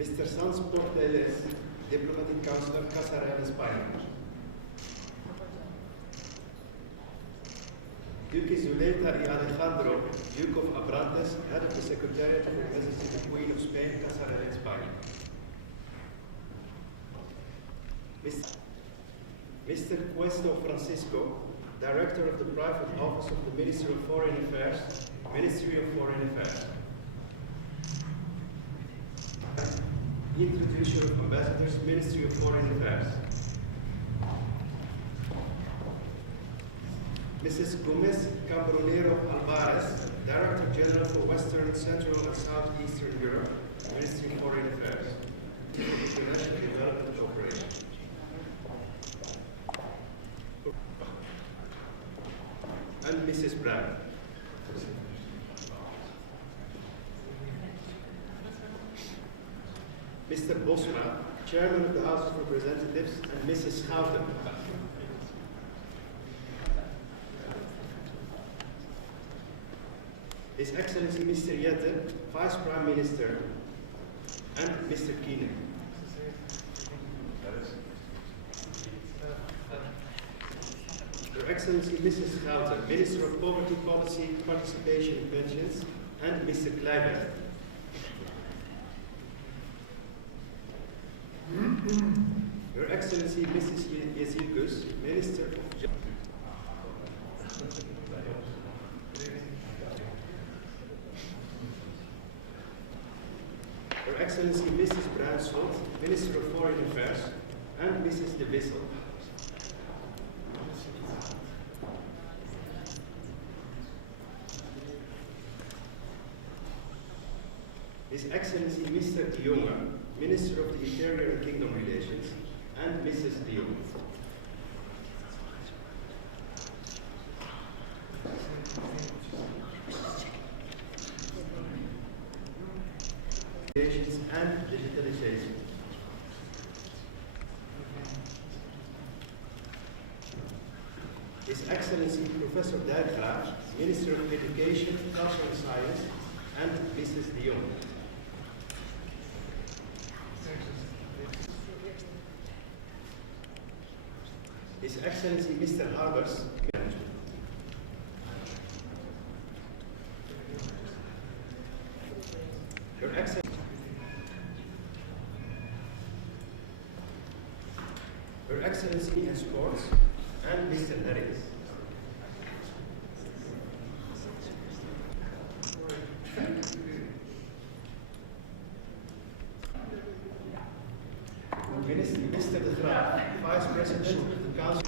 Mr. Sans Porteles, Diplomatic Counselor, Casa Real, Spain. Duque Zuleta y Alejandro, Duke of Abrantes, Head of the Secretariat for Her Majesty the Queen of Spain, Casa Real, Spain. Mr. Cuesto Francisco, Director of the Private Office of the Ministry of Foreign Affairs, Ministry of Foreign Affairs. Introducer of Ambassadors, Ministry of Foreign Affairs. Mrs. Gomez Cambronero Alvarez, Director General for Western, Central and Southeastern Europe, Ministry of Foreign Affairs, International Development Cooperation. And Mrs. Brown. Mr. Bosma, Chairman of the House of Representatives, and Mrs. Schouten. His Excellency Mr. Jette, Vice Prime Minister, and Mr. Keenan. Her Excellency Mrs. Schouten, Minister of Poverty Policy, Participation and Pensions, and Mr. Kleiber. Her Excellency Mrs. Yezilgus, Minister of Justice. Her Excellency Mrs. Brunsfeld, Minister of Foreign Affairs, and Mrs. de Wissel. His Excellency Mr. de Jonge, Minister of the Interior and Kingdom Relations, and Mrs. de Jonge. Relations and digitalization. His Excellency Professor Dijkgraaf, Minister of Education, Culture and Science, and Mrs. de Jonge. His Excellency Mr. Harbers, Your Excellency, Your Excellency in Sports, and Mr. Reyes. Mr. de Graaf, Vice President of the Council.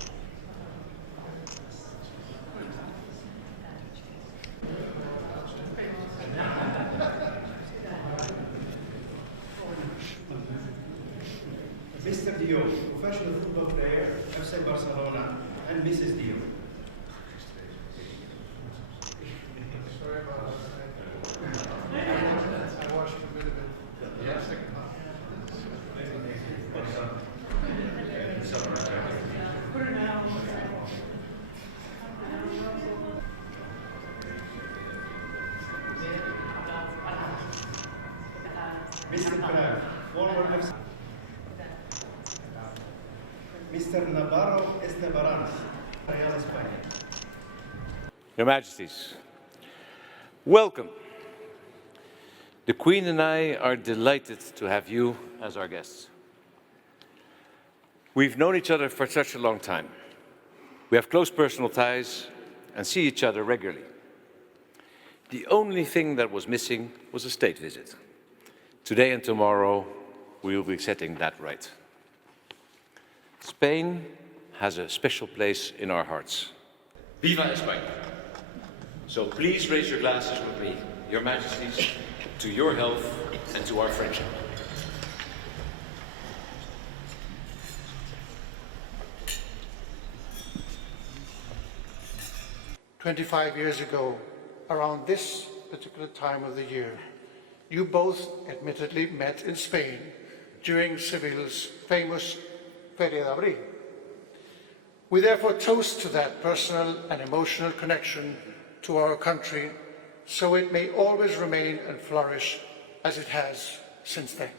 Mr. de Jong, professional football player, FC Barcelona, and Mrs. de Jong. Sorry about that. I watched a bit of it. Yeah, second half. Mr. Brown, former FC. Mr. Navarro Estebaran, Real Spain. Your Majesties, welcome. The Queen and I are delighted to have you as our guests. We've known each other for such a long time. We have close personal ties and see each other regularly. The only thing that was missing was a state visit. Today and tomorrow, we will be setting that right. Spain has a special place in our hearts. Viva España! So please raise your glasses with me, Your Majesties, to your health and to our friendship. "25 years ago, around this particular time of the year, you both admittedly met in Spain during Seville's famous Feria de Abril. We therefore toast to that personal and emotional connection to our country, so it may always remain and flourish as it has since then."